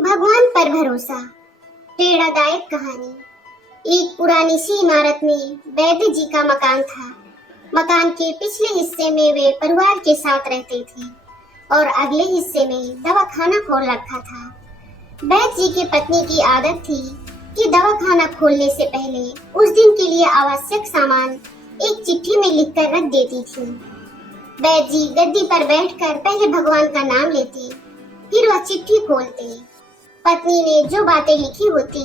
भगवान पर भरोसा। प्रेरणादायक कहानी। एक पुरानी सी इमारत में वैद्य जी का मकान था। मकान के पिछले हिस्से में वे परिवार के साथ रहते थे और अगले हिस्से में दवाखाना खोल रखा था। वैद्य जी की पत्नी की आदत थी कि दवाखाना खोलने से पहले उस दिन के लिए आवश्यक सामान एक चिट्ठी में लिखकर रख देती थी। वैद्य जी गद्दी पर बैठकर पहले भगवान का नाम लेते, फिर वह चिट्ठी खोलते। पत्नी ने जो बातें लिखी होती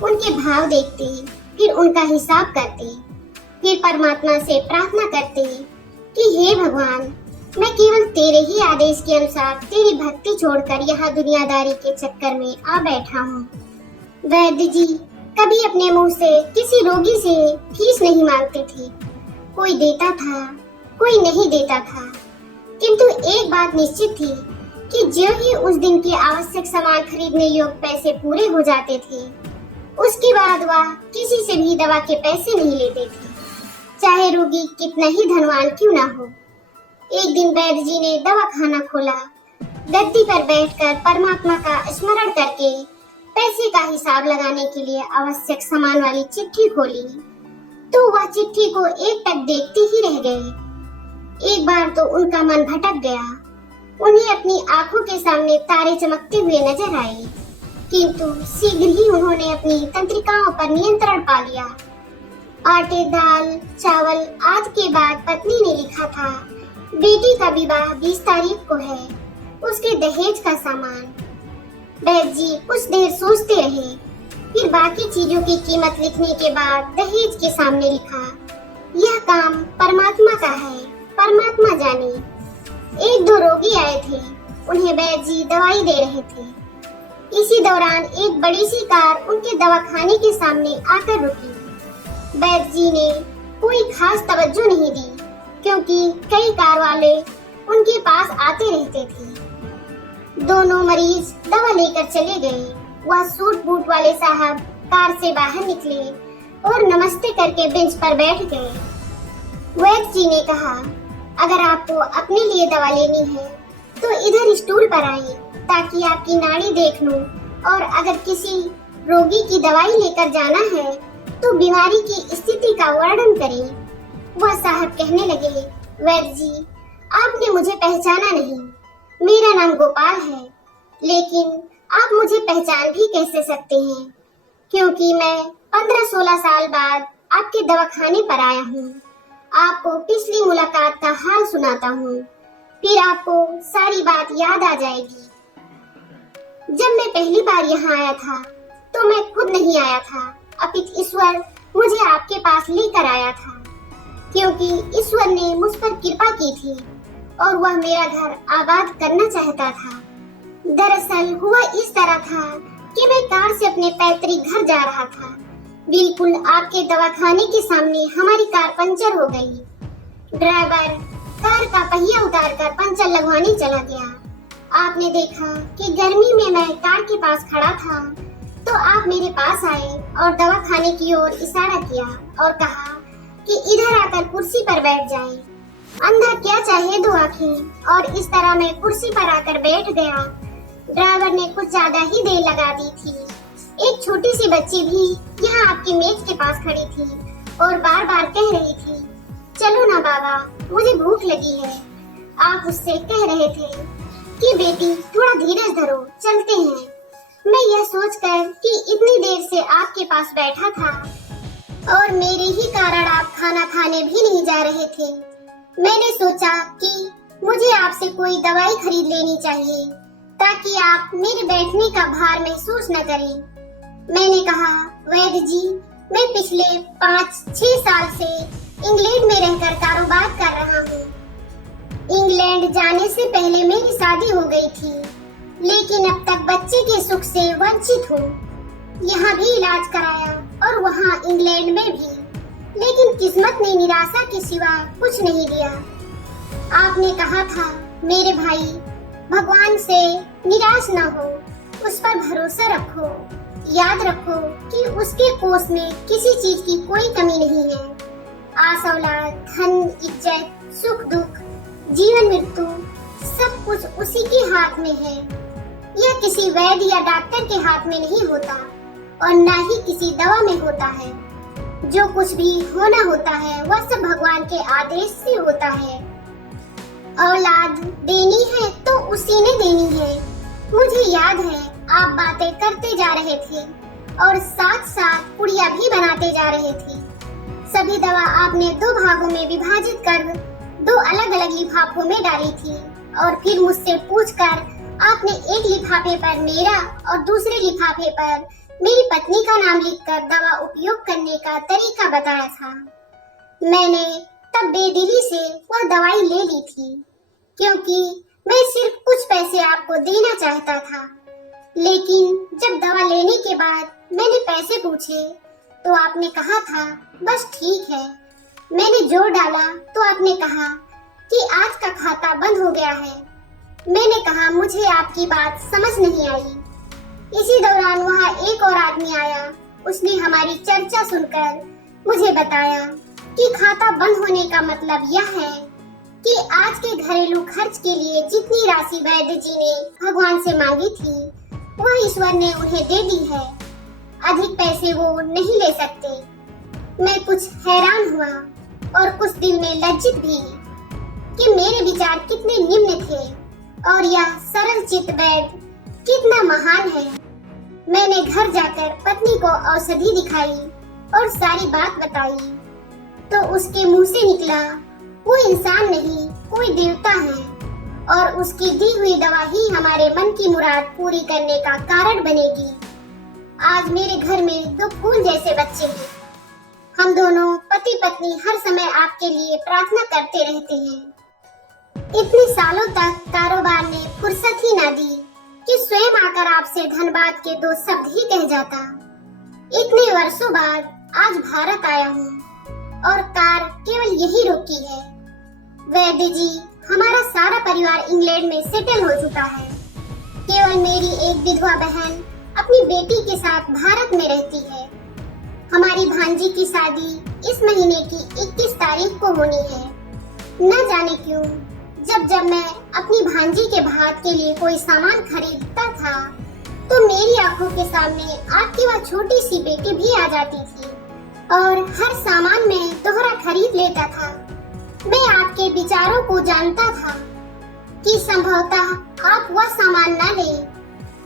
उनके भाव देखते, फिर उनका हिसाब करते, फिर परमात्मा से प्रार्थना करते कि हे भगवान, मैं केवल तेरे ही आदेश के अनुसार तेरी भक्ति छोड़कर यहाँ दुनियादारी के चक्कर में आ बैठा हूँ। वैद्य जी कभी अपने मुंह से किसी रोगी से फीस नहीं मांगते थे। कोई देता था, कोई नहीं देता था, किंतु एक बात निश्चित थी कि जो ही उस दिन के आवश्यक सामान खरीदने योग्य पैसे पूरे हो जाते थे, उसके बाद वह किसी से भी दवा के पैसे नहीं लेते थे, चाहे रोगी कितना ही धनवान क्यों ना हो। एक दिन वैद्य जी ने दवाखाना खोला। गद्दी पर बैठकर परमात्मा का स्मरण करके पैसे का हिसाब लगाने के लिए आवश्यक सामान वाली चिट्ठी खोली तो वह चिट्ठी को एक टक देखते ही रह गए। एक बार तो उनका मन भटक गया। उन्हें अपनी आंखों के सामने तारे चमकते हुए नजर आए, किंतु शीघ्र ही उन्होंने अपनी तंत्रिकाओं पर नियंत्रण पा लिया। आटे, दाल, चावल आदि के बाद पत्नी ने लिखा था, बेटी का विवाह 20 तारीख को है, उसके दहेज का सामान। वैद्य जी कुछ देर सोचते रहे, फिर बाकी चीजों की कीमत लिखने के बाद दहेज के सामने लिखा, यह काम परमात्मा का है, परमात्मा जाने। एक दो रोगी आए थे, उन्हें वैद्य जी दवाई दे रहे थे। इसी दौरान एक बड़ी सी कार उनके दवाखाने के सामने आकर रुकी। वैद्य जी ने कोई खास तवज्जो नहीं दी, क्योंकि कई कार वाले उनके पास आते रहते थे। दोनों मरीज दवा लेकर चले गए। वह सूट बूट वाले साहब कार से बाहर निकले और नमस्ते करके बेंच पर बैठ गए। वैद्य जी ने कहा, अगर आपको अपने लिए दवा लेनी है तो इधर स्टूल पर आइए, ताकि आपकी नाड़ी देख लूं, और अगर किसी रोगी की दवाई लेकर जाना है तो बीमारी की स्थिति का वर्णन करें। वह साहब कहने लगे, वैद्य जी, आपने मुझे पहचाना नहीं। मेरा नाम गोपाल है, लेकिन आप मुझे पहचान भी कैसे सकते हैं, क्योंकि मैं 15-16 साल बाद आपके दवाखाने पर आया हूँ। आपको पिछली मुलाकात का हाल सुनाता हूँ, फिर आपको सारी बात याद आ जाएगी। जब मैं पहली बार यहाँ आया था तो मैं खुद नहीं आया था, अपितु ईश्वर मुझे आपके पास लेकर आया था, क्योंकि ईश्वर ने मुझ पर कृपा की थी और वह मेरा घर आबाद करना चाहता था। दरअसल हुआ इस तरह था कि मैं कार से अपने पैतृक घर जा रहा था। बिल्कुल आपके दवाखाने के सामने हमारी कार पंचर हो गई। ड्राइवर कार का पहिया उतारकर पंचर लगवाने चला गया। आपने देखा कि गर्मी में मैं कार के पास खड़ा था, तो आप मेरे पास आए और दवाखाने की ओर इशारा किया और कहा कि इधर आकर कुर्सी पर बैठ जाए। अंधा क्या चाहे दो आंखें, और इस तरह मैं कुर्सी पर आकर बैठ गया। ड्राइवर ने कुछ ज्यादा ही देर लगा दी थी। एक छोटी सी बच्ची भी यहाँ आपकी मेज के पास खड़ी थी और बार बार कह रही थी, चलो ना बाबा, मुझे भूख लगी है। आप उससे कह रहे थे कि बेटी थोड़ा धीरज धरो, चलते हैं। मैं यह सोचकर कि इतनी देर से आपके पास बैठा था और मेरे ही कारण आप खाना खाने भी नहीं जा रहे थे, मैंने सोचा कि मुझे आपसे कोई दवाई खरीद लेनी चाहिए, ताकि आप मेरे बैठने का भार महसूस न करें। मैंने कहा, वैद्य जी, मैं पिछले 5-6 साल से इंग्लैंड में रहकर कारोबार कर रहा हूँ। इंग्लैंड जाने से पहले मेरी शादी हो गई थी, लेकिन अब तक बच्चे के सुख से वंचित हूँ। यहाँ भी इलाज कराया और वहाँ इंग्लैंड में भी, लेकिन किस्मत ने निराशा के सिवा कुछ नहीं दिया। आपने कहा था, मेरे भाई, भगवान से निराश ना हो, उस पर भरोसा रखो। याद रखो कि उसके कोष में किसी चीज की कोई कमी नहीं है। आस औलाद, धन, इज्जत, सुख दुख, जीवन मृत्यु सब कुछ उसी के हाथ में है। यह किसी वैद्य या डॉक्टर के हाथ में नहीं होता और न ही किसी दवा में होता है। जो कुछ भी होना होता है वह सब भगवान के आदेश से होता है। औलाद देनी है तो उसी ने देनी है। मुझे याद है आप बातें करते जा रहे थे और साथ साथ पुड़िया भी बनाते जा रहे थे। सभी दवा आपने 2 भागों में विभाजित कर 2 अलग अलग लिफाफों में डाली थी और फिर मुझसे पूछकर आपने एक लिफाफे पर मेरा और दूसरे लिफाफे पर मेरी पत्नी का नाम लिखकर दवा उपयोग करने का तरीका बताया था। मैंने तब बेदिली से वह दवाई ले ली थी क्योंकि मैं सिर्फ कुछ पैसे आपको देना चाहता था। लेकिन जब दवा लेने के बाद मैंने पैसे पूछे तो आपने कहा था बस ठीक है। मैंने जोर डाला तो आपने कहा कि आज का खाता बंद हो गया है। मैंने कहा मुझे आपकी बात समझ नहीं आई। इसी दौरान वहाँ एक और आदमी आया। उसने हमारी चर्चा सुनकर मुझे बताया कि खाता बंद होने का मतलब यह है कि आज के घरेलू खर्च के लिए जितनी राशि वैद्य जी ने भगवान से मांगी थी वह ईश्वर ने उन्हें दे दी है। अधिक पैसे वो नहीं ले सकते। मैं कुछ हैरान हुआ और कुछ दिल में लज्जित भी कि मेरे विचार कितने निम्न थे और यह सरल चित्त वैद्य कितना महान है। मैंने घर जाकर पत्नी को औषधि दिखाई और सारी बात बताई तो उसके मुंह से निकला वो इंसान नहीं कोई देवता है और उसकी दी हुई दवा ही हमारे मन की मुराद पूरी करने का कारण बनेगी। आज मेरे घर में 2 फूल जैसे बच्चे हैं। हम दोनों पति पत्नी हर समय आपके लिए प्रार्थना करते रहते हैं। इतने सालों तक कारोबार ने फुर्सत ही ना दी कि स्वयं आकर आपसे धन्यवाद के 2 शब्द ही कह जाता। इतने वर्षों बाद आज भारत आया हूँ और कार केवल यही रोकी है। वैद्य जी हमारा सारा परिवार इंग्लैंड में सेटल हो चुका है। केवल मेरी एक विधवा बहन अपनी बेटी के साथ भारत में रहती है। हमारी भांजी की शादी इस महीने की 21 तारीख को होनी है। न जाने क्यों जब मैं अपनी भांजी के भात के लिए कोई सामान खरीदता था तो मेरी आंखों के सामने आपकी वह छोटी सी बेटी भी आ जाती थी और हर सामान में दोहरा खरीद लेता था। मैं आपके विचारों को जानता था कि संभवतः आप वह सामान न लें,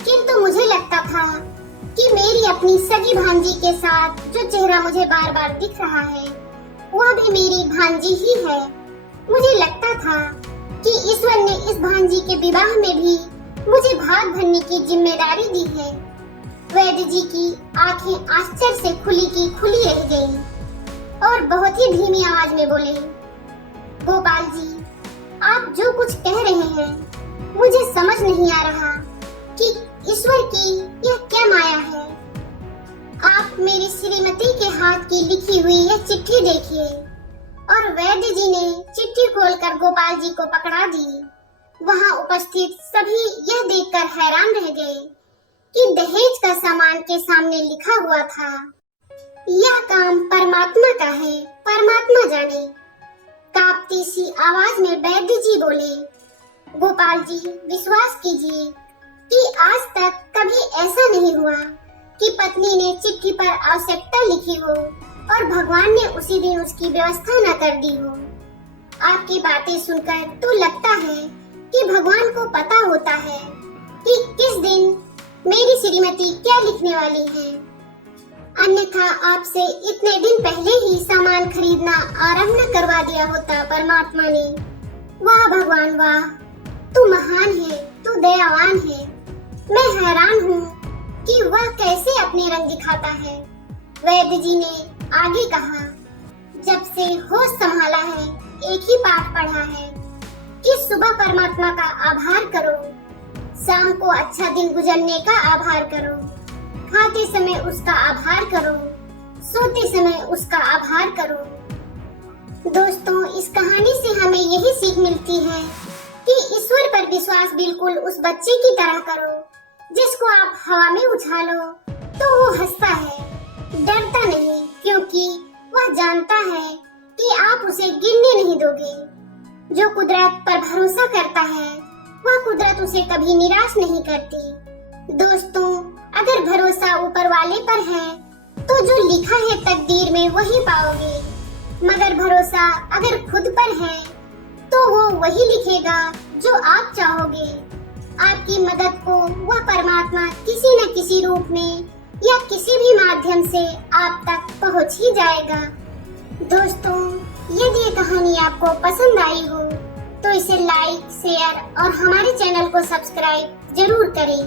किंतु मुझे लगता था कि मेरी अपनी सगी भांजी के साथ जो चेहरा मुझे बार बार दिख रहा है वह भी मेरी भांजी ही है। मुझे लगता था कि ईश्वर ने इस भांजी के विवाह में भी मुझे भाग भरने की जिम्मेदारी दी है। वैद्य जी की आंखें आश्चर्य से खुली की खुली रह गईं और बहुत ही धीमी आवाज में बोले, गोपाल जी आप जो कुछ कह रहे हैं मुझे समझ नहीं आ रहा कि ईश्वर की यह क्या माया है। आप मेरी श्रीमती के हाथ की लिखी हुई यह चिट्ठी देखिए। और वैद्य जी ने चिट्ठी खोलकर गोपाल जी को पकड़ा दी। वहां उपस्थित सभी यह देखकर हैरान रह गए कि दहेज का सामान के सामने लिखा हुआ था, यह काम परमात्मा का है, परमात्मा जाने। कांपती सी आवाज में वैद्य जी बोले, गोपाल जी विश्वास कीजिए कि आज तक कभी ऐसा नहीं हुआ कि पत्नी ने चिट्ठी पर आवश्यकता लिखी हो और भगवान ने उसी दिन उसकी व्यवस्था न कर दी हो। आपकी बातें सुनकर तो लगता है कि भगवान को पता होता है कि किस दिन मेरी श्रीमती क्या लिखने वाली है। अन्यथा आपसे इतने दिन पहले ही सामान खरीदना आरंभ न करवा दिया होता परमात्मा ने। वाह भगवान वाह, तू महान है, तू दयावान है। मैं हैरान हूँ कि वह कैसे अपने रंग दिखाता है। वैद्य जी ने आगे कहा, जब से होश संभाला है एक ही पाठ पढ़ा है कि सुबह परमात्मा का आभार करो, शाम को अच्छा दिन गुजरने का आभार करो, खाते समय उसका आभार करो, सोते समय उसका आभार करो। दोस्तों इस कहानी से हमें यही सीख मिलती है कि ईश्वर पर विश्वास बिल्कुल उस बच्चे की तरह करो जिसको आप हवा में उछालो तो वो हंसता है, डरता नहीं, क्योंकि वह जानता है कि आप उसे गिरने नहीं दोगे। जो कुदरत पर भरोसा करता है वह कुदरत उसे कभी निराश नहीं करती। दोस्तों, अगर भरोसा ऊपर वाले पर है तो जो लिखा है तकदीर में वही पाओगे, मगर भरोसा अगर खुद पर है तो वो वही लिखेगा जो आप चाहोगे। आपकी मदद को वह परमात्मा किसी न किसी रूप में या किसी भी माध्यम से आप तक पहुंच ही जाएगा। दोस्तों, यदि ये कहानी आपको पसंद आई हो तो इसे लाइक, शेयर और हमारे चैनल को सब्सक्राइब जरूर करें।